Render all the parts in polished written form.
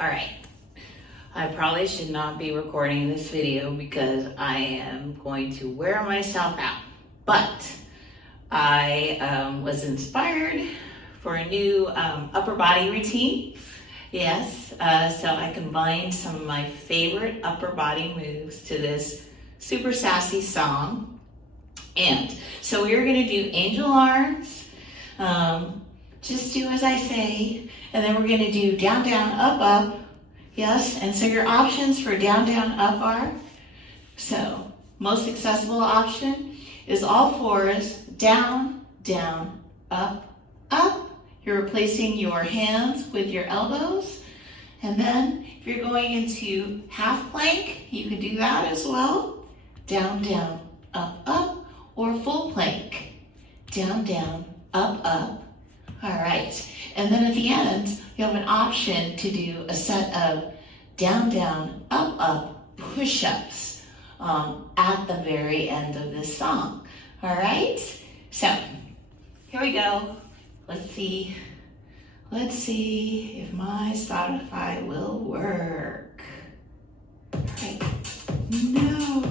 All right, I probably should not be recording this video because I am going to wear myself out, but I was inspired for a new upper body routine. Yes, so I combined some of my favorite upper body moves to this super sassy song. And so we are going to do angel arms, just do as I say, and then we're going to do down, down, up, up. Yes, and so your options for down, down, up are, so most accessible option is all fours, down, down, up, up. You're replacing your hands with your elbows. And then if you're going into half plank, you can do that as well. Down, down, up, up, or full plank. Down, down, up, up. All right. And then at the end, you have an option to do a set of down, down, up, up push-ups at the very end of this song. All right. So here we go. Let's see if my Spotify will work. All right. No.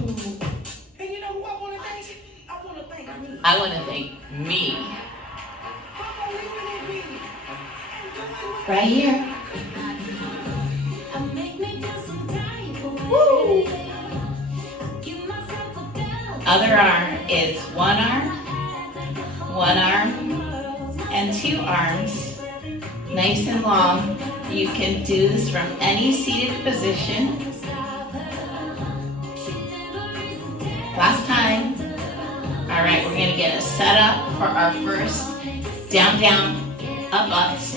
And you know who I want to thank? I want to thank me. I want to thank me. Right here. Woo. Other arm is one arm, and two arms. Nice and long. You can do this from any seated position. Last time. All right, we're gonna get a setup for our first down, down, up, ups.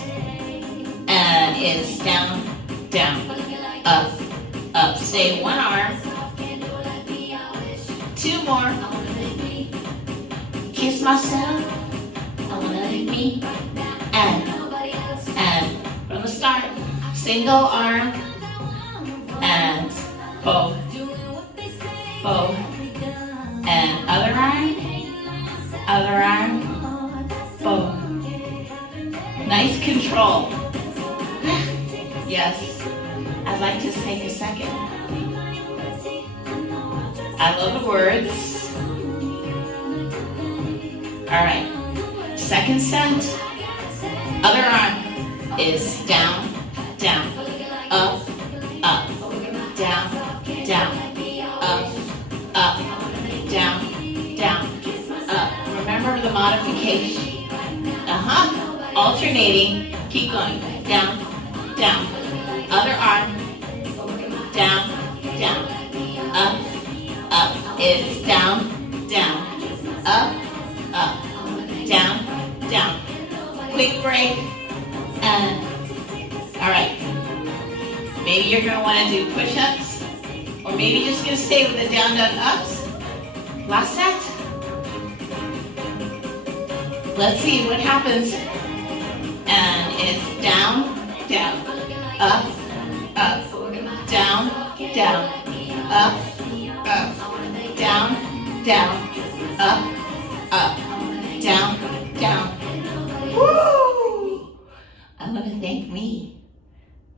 And it's down, down, up, up. Stay one arm. Two more. Kiss myself. I wanna thank me. And from the start, single arm and both, and other arm, both. Nice control. Yes, I'd like to take a second. I love the words. All right, second set. Other arm is down, down, up, up, down, down, up, up, down, down, up. Remember the modification. Alternating. Keep going. Down, down. Other arm. Down, down. Up, up. It's down, down. Up, up. Down, down. Quick break. And, all right. Maybe you're going to want to do push-ups. Or maybe you're just going to stay with the down, down, ups. Last set. Let's see what happens. And it's down, down, up, up, down, down, up, up, down, down, up, up, down, down. Woo! I want to thank me.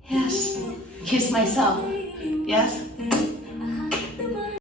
Yes. Kiss myself. Yes.